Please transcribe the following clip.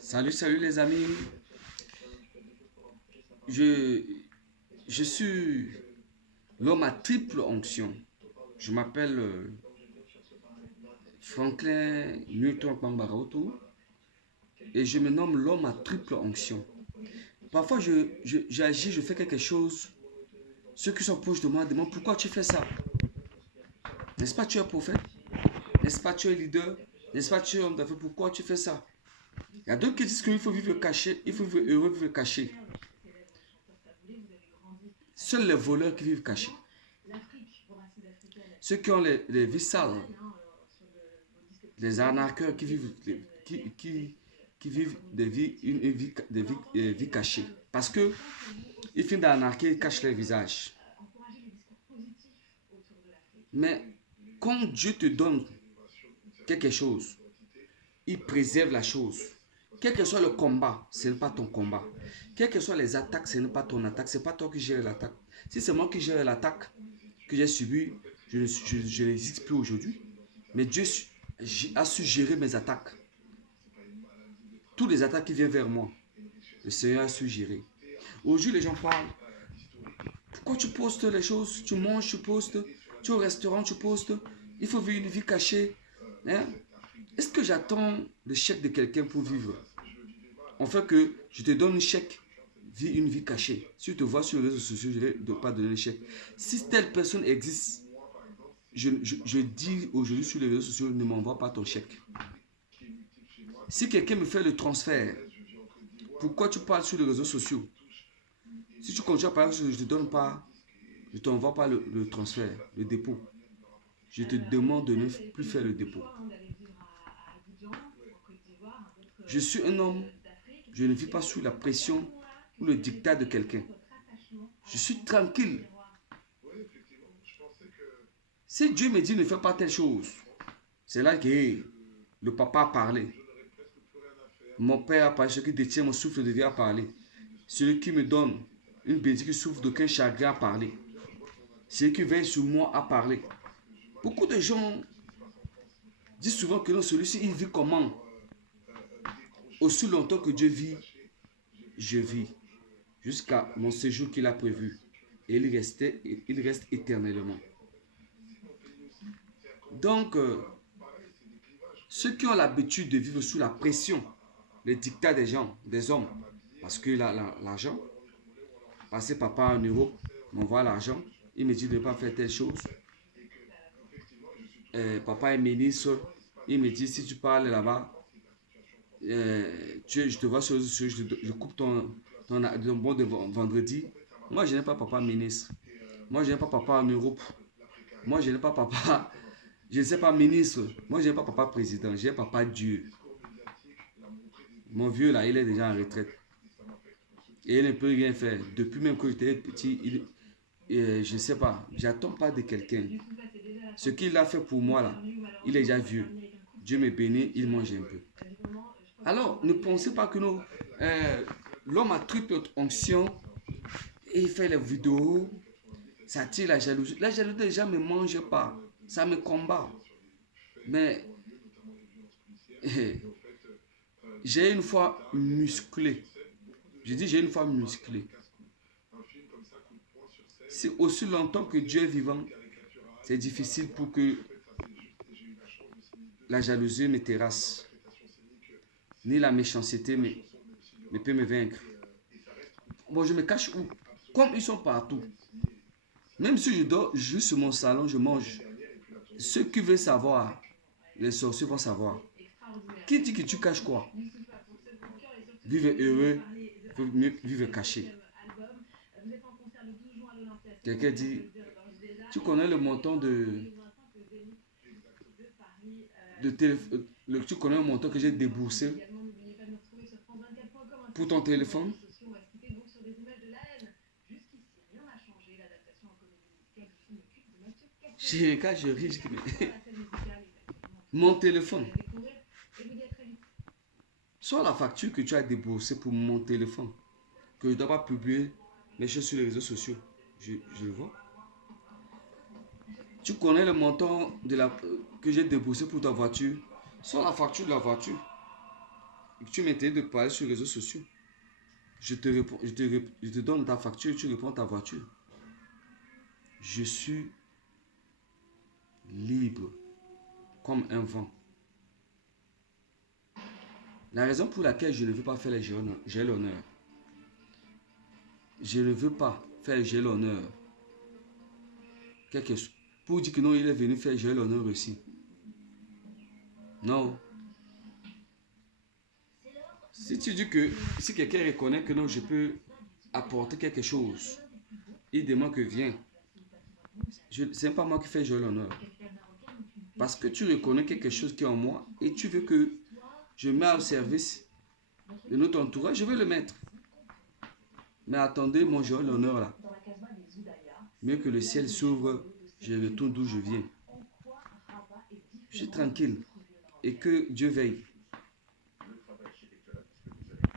Salut, salut les amis. Je, je suis l'homme à triple onction. Je m'appelle Franklin Newton Kpangbarautu et je me nomme l'homme à triple onction. Parfois, j'agis, je fais quelque chose. Ceux qui sont proches de moi demandent pourquoi tu fais ça. N'est-ce pas tu es prophète? N'est-ce pas tu es leader? N'est-ce pas tu es homme d'affaires? Pourquoi tu fais ça? Il y a d'autres qui disent qu'il faut vivre caché, il faut vivre heureux, vivre caché. Seuls les voleurs qui vivent cachés. Ceux qui ont les vies sales, les arnaqueurs qui vivent des vies cachées. Parce que ils finissent d'arnaquer, ils cachent leur visage. Mais quand Dieu te donne quelque chose, il préserve la chose. Quel que soit le combat, ce n'est pas ton combat. Quelles que soient les attaques, ce n'est pas ton attaque. Ce n'est pas toi qui gères l'attaque. Si c'est moi qui gère l'attaque que j'ai subie, je n'existe plus aujourd'hui. Mais Dieu a su gérer mes attaques. Toutes les attaques qui viennent vers moi, le Seigneur a su gérer. Aujourd'hui, les gens parlent. Pourquoi tu postes les choses? Tu manges, tu postes. Tu es au restaurant, tu postes. Il faut vivre une vie cachée. Hein? Est-ce que j'attends le chèque de quelqu'un pour vivre? En fait que je te donne un chèque, vis une vie cachée. Si tu te vois sur les réseaux sociaux, je ne vais pas donner le chèque. Si telle personne existe, je dis aujourd'hui sur les réseaux sociaux, ne m'envoie pas ton chèque. Si quelqu'un me fait le transfert, pourquoi tu parles sur les réseaux sociaux? Si tu continues à parler, je ne te donne pas, je ne t'envoie pas le transfert, le dépôt. Je te demande de ne plus faire le dépôt. Je suis un homme, je ne vis pas sous la pression ou le dictat de quelqu'un. Je suis tranquille. Si Dieu me dit ne fais pas telle chose, c'est là que le papa a parlé. Mon père a parlé, celui qui détient mon souffle de vie a parlé. Celui qui me donne une bénédiction qui souffre d'aucun chagrin a parlé. Celui qui veille sur moi a parlé. Beaucoup de gens disent souvent que non, celui-ci, il vit comment? Aussi longtemps que Dieu vit, je vis. Jusqu'à mon séjour qu'il a prévu. Et il reste éternellement. Donc, ceux qui ont l'habitude de vivre sous la pression, les dictats des gens, des hommes, parce que l'argent, parce que papa en Europe m'envoie l'argent, il me dit de ne pas faire telle chose. Papa est ministre, il me dit si tu parles là-bas, je te vois sur je coupe ton bon de vendredi. Moi, je n'ai pas papa ministre. Moi, je n'ai pas papa en Europe. Moi, je n'ai pas papa, je ne sais pas ministre. Moi, je n'ai pas papa président, j'ai papa Dieu. Mon vieux là, il est déjà en retraite. Et il ne peut rien faire. Depuis même que j'étais petit, je ne sais pas, j'attends pas de quelqu'un. Ce qu'il a fait pour moi là, il est déjà vieux. Dieu me bénit, il mange un peu. Alors, ne pensez pas que l'homme a triple onction et il fait les vidéos, ça tire la jalousie. La jalousie des gens ne me mange pas, ça me combat. Mais j'ai une foi musclée. Je dis j'ai une foi musclée. C'est aussi longtemps que Dieu est vivant, c'est difficile pour que la jalousie me terrasse. Ni la méchanceté ne peut me vaincre. Bon, je me cache où? Comme ils sont partout. Même si je dors juste sur mon salon, je mange. Ceux qui veulent savoir, les sorciers vont savoir. Qui dit que tu caches quoi? Vivre heureux, vivre caché. Quelqu'un dit, tu connais le montant tu connais le montant que j'ai déboursé pour ton téléphone? Quand je ris, je dis, mon téléphone. Soit la facture que tu as déboursée pour mon téléphone, que je ne dois pas publier les choses sur les réseaux sociaux. Je le vois. Tu connais le montant que j'ai déboursé pour ta voiture, soit la facture de la voiture. Tu m'interdis de parler sur les réseaux sociaux. Je te donne ta facture, tu réponds ta voiture. Je suis libre comme un vent. La raison pour laquelle je ne veux pas faire les j'ai l'honneur. Je ne veux pas faire j'ai l'honneur. Pour dire que non, il est venu faire j'ai l'honneur aussi. Non. Si tu dis que, si quelqu'un reconnaît que non, je peux apporter quelque chose, il demande que viens. Ce n'est pas moi qui fais j'ai l'honneur. Parce que tu reconnais quelque chose qui est en moi et tu veux que je mette au service de notre entourage, je vais le mettre. Mais attendez, mon j'ai l'honneur là. Mieux que le ciel s'ouvre, je retourne d'où je viens. Je suis tranquille et que Dieu veille.